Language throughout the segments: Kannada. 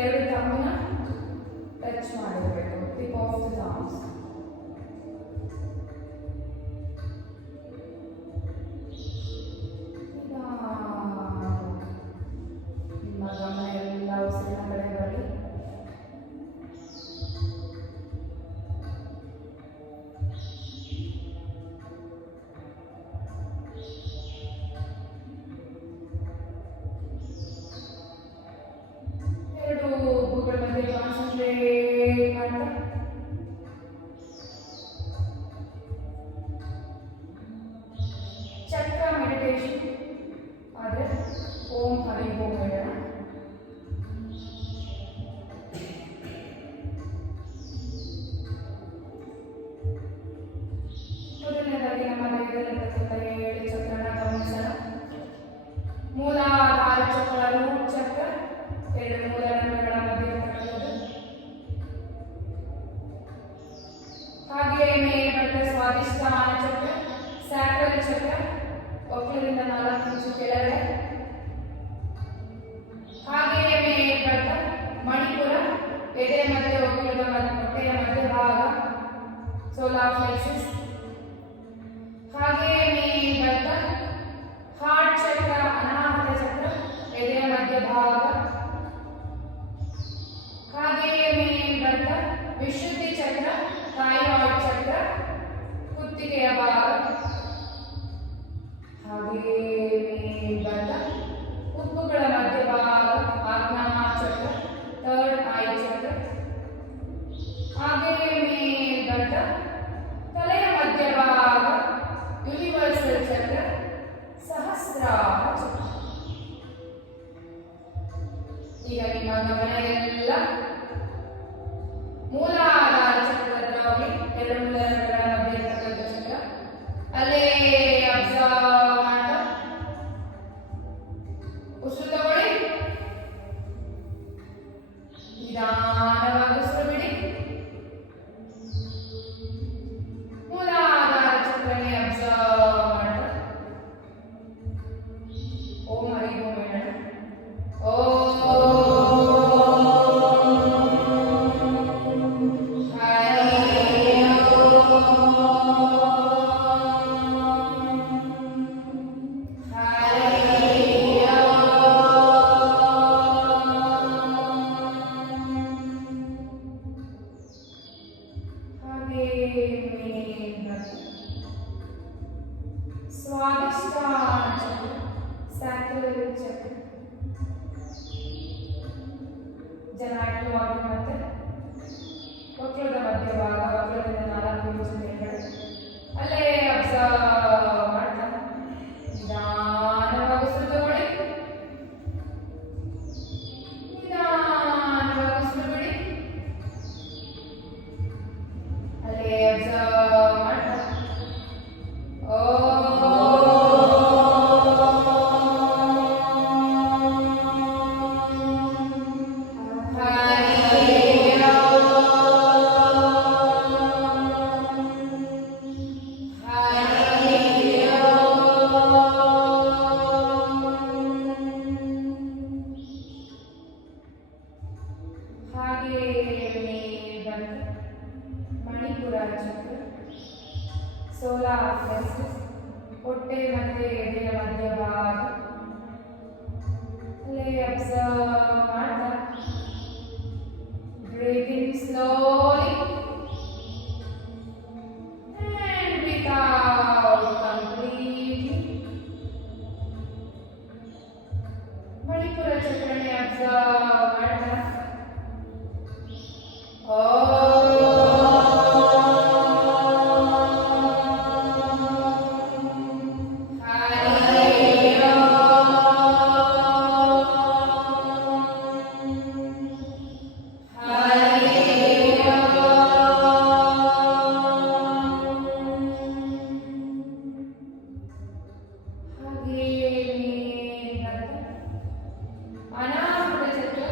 ಎರಡು ತಮ್ಮನ ಟಚ್ ಮಾಡಿರಬೇಕು, ಟಿಪ್ ಆಫ್ ದ ಥಂಬ್ಸ್. ನಿಮ್ಮ ಗಮನ ಎಲ್ಲ ಉಸಿರಿನ ಕಡೆ ಬರಲಿ. ಎರಡು ಭುಜಗಳ ಮಧ್ಯೆ ಕಾನ್ಸಂಟ್ರೇಟ್ ಮಾಡ್ತಾ ಚಕ್ರ ಮೆಡಿಟೇಷನ್ ಆದರೆ ಓಂ ಹರಿ ಓಂ ಹೇಳೋಣ. ಮೊದಲನೇದಾಗಿ ನಮ್ಮ ದೇಹದಲ್ಲಿರ್ತಕ್ಕಂಥ 7 ಚಕ್ರನ ಗಮನಿಸೋಣ. ಮೂಲಾಧಾರ ಚಕ್ರ, ರೂಟ್ ಚಕ್ರ, ಎರಡು ಮೂಲರಂಧ್ರಗಳ ಮಧ್ಯೆ ಇರ್ತಕ್ಕಂಥದ್ದು. ಹಾಗೆಯೇ ಮೇಲೆ ಬರ್ತದೆ ಸ್ವಾದಿಷ್ಠಾನ ಚಕ್ರ, ಸ್ಯಾಕ್ರಲ್ ಚಕ್ರ, ಒಕ್ಕಲಿಂದ 4 ಇಂಚು ಕೆಳಗಡೆ. ಹಾಗೆಯೇ ಮೇಲೆ ಬರ್ತಾ ಮಣಿಪುರ, ಎದೆ ಮಧ್ಯೆ ಒಕ್ಕಲದ ಹೊಟ್ಟೆಯ ಮಧ್ಯ ಭಾಗ, ಸೋಲಾರ್ ಪ್ಲೆಕ್ಸಸ್. ಹಾಗೆಯೇ ಮೇಲೆ ಬರ್ತಾ ಹಾರ್ಟ್ ಚಕ್ರ, ಅನಾಹತ ಚಕ್ರ, ಎದೆಯ ಮಧ್ಯ ಭಾಗ. ಹಾಗೆಯೇ ಮೇಲೆ ಬರ್ತಾ ವಿಶುದ್ಧಿ ಚಕ್ರ, ಥೈರಾಯ್ಡ್ ಚಕ್ರ, ಕುತ್ತಿಗೆಯ ಭಾಗ. ಹಾಗೆಯೇ ಮೇಲೆ ಬರ್ತಾ ಹುಬ್ಬುಗಳ ಮಧ್ಯ ಭಾಗ, ಆಜ್ಞಾ ಚಕ್ರ, ಥರ್ಡ್ ಐ ಚಕ್ರ. ಹಾಗೆಯೇ ಮೇಲೆ ಬರ್ತಾ ತಲೆಯ ಮಧ್ಯ ಭಾಗ, ಯೂನಿವರ್ಸಲ್ ಚಕ್ರ, ಸಹಸ್ರಾರ ಚಕ್ರ. ಈಗ ನಿಮ್ಮ ಗಮನ ಎಲ್ಲ ಮೂಲಾಧಾರ ಚಕ್ರದ ಹೋಗಿ, ಎರಡು ಮೂಲರಂಧ್ರಗಳ ಮಧ್ಯೆ ಇರ್ತಕ್ಕಂಥ ಚಕ್ರ, ಅಲ್ಲೇ ಅಬ್ಸರ್ವ್ ಮಾಡ್ತಾ ಉಸಿರು ತಗೊಳ್ಳಿ, ನಿಧಾನವಾಗಿ ಉಸಿರು ಬಿಡಿ. ಮೂಲಾಧಾರ ಚಕ್ರನೇ ಅಬ್ಸರ್ವ್ ಮಾಡ್ತಾ ಓಂ ಹರಿ ಓಂ ಹೇಳೋಣ. ಓಂ ಸ್ವಾದಿಷ್ಠಾನ ಚಕ್ರ, ಸ್ಯಾಕ್ರಲ್ ಚಕ್ರ. ಜನಾಕ್ಟಿವಾಗಿ ಮತ್ತೆ ಒಕ್ಕಲದ ಮಧ್ಯ ಭಾಗ, ಒಕ್ಕಲದಿಂದ 4 ಇಂಚು ಕೆಳಗಡೆ. ಅಲ್ಲೇ ಅಬ್ಸರ್ವ್ ಮಾಡ್ತಾ ನಿಧಾನವಾಗಿ ಉಸಿರು ತಗೊಳ್ಳಿ, ನಿಧಾನವಾಗಿ ಉಸಿರು ಬಿಡಿ. ಅಲ್ಲೇ ಅಬ್ಸರ್ವ್ ಮಾಡ್ತಾ ಮಣಿಪುರ ಚಕ್ರ, ಸೋಲಾರ್ ಪ್ಲೆಕ್ಸಸ್, ಹೊಟ್ಟೆ ಮತ್ತೆ ಎದೆಯ ಮಧ್ಯ ಭಾಗ. ಅಲ್ಲೇ ಅಬ್ಸರ್ವ್ ಮಾಡ್ತಾ breathing slowly and without completely. Manipura ಚಕ್ರನೇ ಅಬ್ಸರ್ವ್ ಮಾಡ್ತಾ ಅನಾಹುತ ಚಕ್ರ,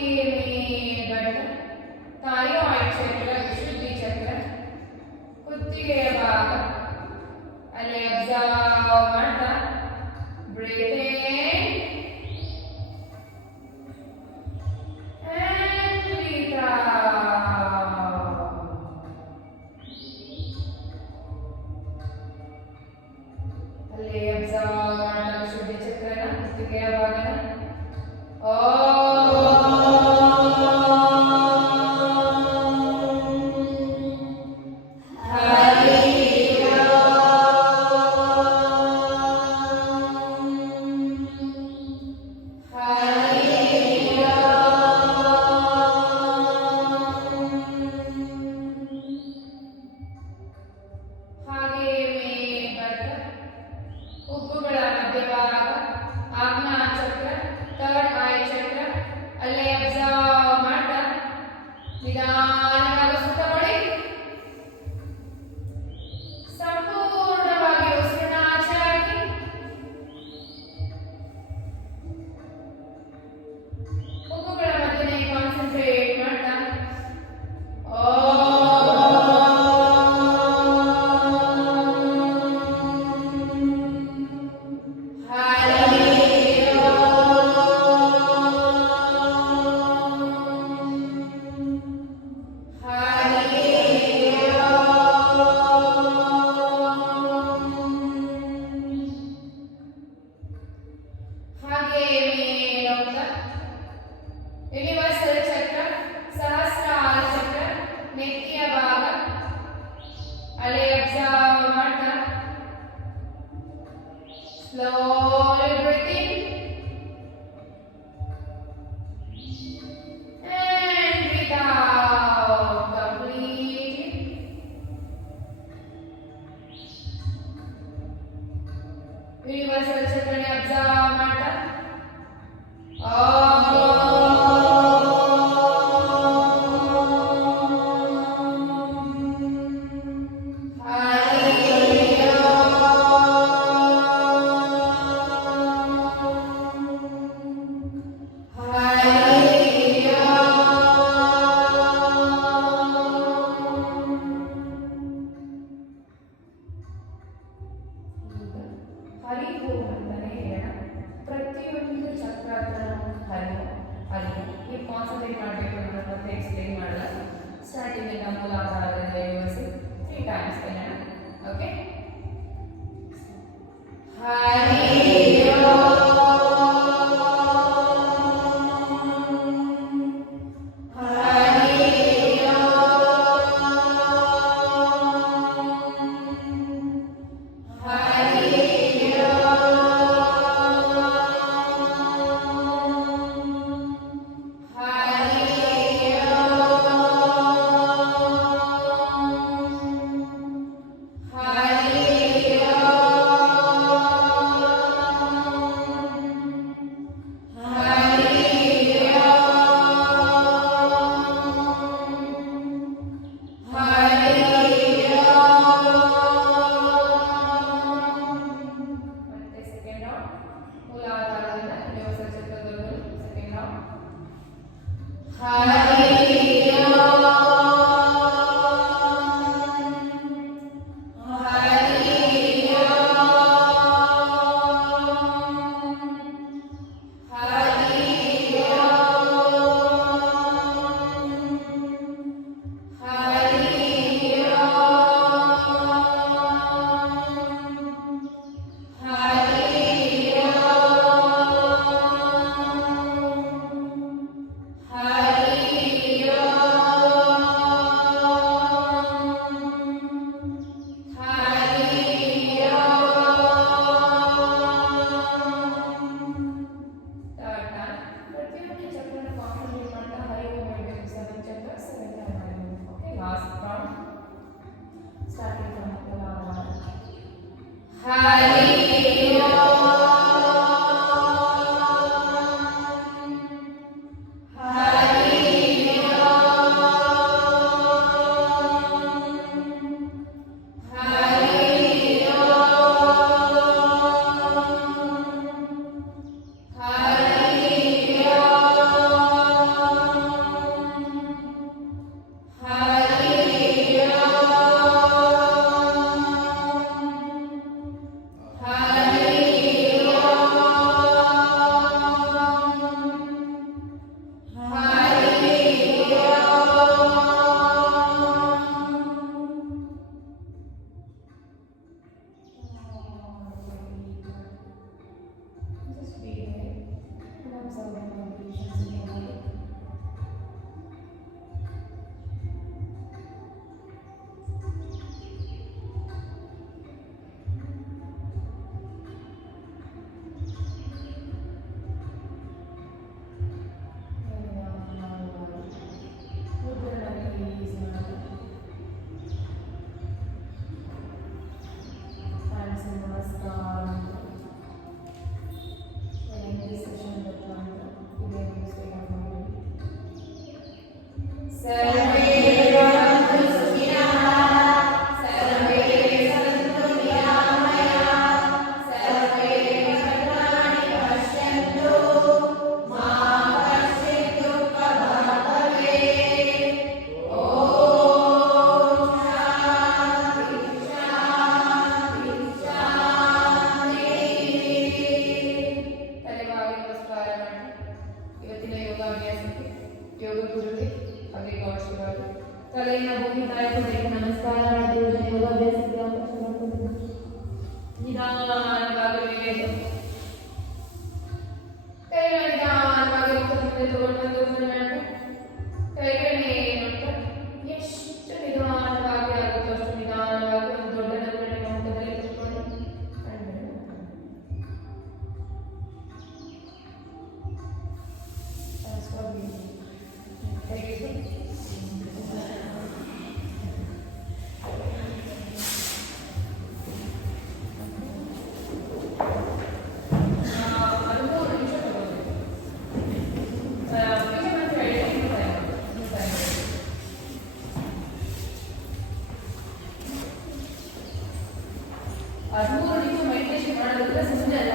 में बढ़ थायराइड चक्र विशुद्धि चक्र ಕುತ್ತಿಗೆಯ ಭಾಗ ಅಲ್ಲಿ ಅಬ್ಸರ್ವ್ ಮಾಡ್ತಾ breathe in and breathe out. ಅಲ್ಲಿ ಅಬ್ಸರ್ವ್ ಮಾಡ್ತಾ ವಿಶುದ್ಧಿ ಚಕ್ರನ ಕುತ್ತಿಗೆಯ ಭಾಗನ slowly breathe in and breathe out completely. Universal chakra ne observe ಮಾಡ್ತಾ ಹರಿ ಓಂ ಅಂತಾನೆ ಹೇಳೋಣ. ಪ್ರತಿಯೊಂದು ಚಕ್ರ ಹತ್ರ ಹರಿ ಹರಿ ನೀವು ಕಾನ್ಸಂಟ್ರೇಟ್ ಮಾಡಬೇಕು ಅನ್ನೋದು ಮತ್ತೆ ಎಕ್ಸ್ಪ್ಲೈನ್ ಮಾಡಲ್ಲ. ಸ್ಟಾರ್ಟಿಂಗ್ ಇಂದ ಮೂಲಾಧಾರದಿಂದ ವಿವರಿಸಿ 3 ಟೈಮ್ಸ್ ಹೇಳೋಣ. ಓಕೆ, ಹರಿ ಓಂ Hare ಸರ್ವೇ ಭವಂತು ಸುಖಿನಃ ಸರ್ವೇ ಸಂತು ನಿರಾಮಯಾಃ ಸರ್ವೇ ಭದ್ರಾಣಿ ಪಶ್ಯಂತು ಮಾ ಕಶ್ಚಿತ್ ದುಃಖಭಾಗ್ ಭವೇತ್. ಓಂ ಶಾಂತಿ ಶಾಂತಿ ಶಾಂತಿ. ತಲೆಬಾಗಿ ನಮಸ್ಕಾರ ಮಾಡಿ. ಇವತ್ತಿನ ಯೋಗಾಭ್ಯಾಸಕ್ಕೆ ಯೋಗ ಗುರುಗೆ ಹಾಗೆ ಗೌರವ ತಲೆಯನ್ನು ಭೂಮಿ ತಾಯಿಗೆ ನಮಸ್ಕಾರ ಮಾಡಿ ಯೋಗಾಭ್ಯಾಸಕ್ಕೆ ಅವಕಾಶ ಮಾಡಿಕೊಡಿ. ನಿಧಾನವಾಗಿ ಮೇಲೆ ಕೈಗಳ ನಿಧಾನವಾಗಿ ಮುಂದೆ ತಗೊಂಡು ಬಂದು ಮಾಡಿ ಕೈಗಳನ್ನೇ ನೋಡ್ತಾ ಎಷ್ಟು ನಿಧಾನವಾಗಿ ಆಗುತ್ತೋ ಅಷ್ಟು ನಿಧಾನವಾಗಿ ಒಂದು ದೊಡ್ಡ ನಗರನ ಮುಖದಲ್ಲಿ ಇಟ್ಕೊಂಡು ಕಣ್ಣನ್ನು ತೆಗೆದು ಮೆಡಿಟೇಷನ್ ಮಾಡೋದ್ರಿಂದ ಸುಮ್ಮನೆ ಅಲ್ಲ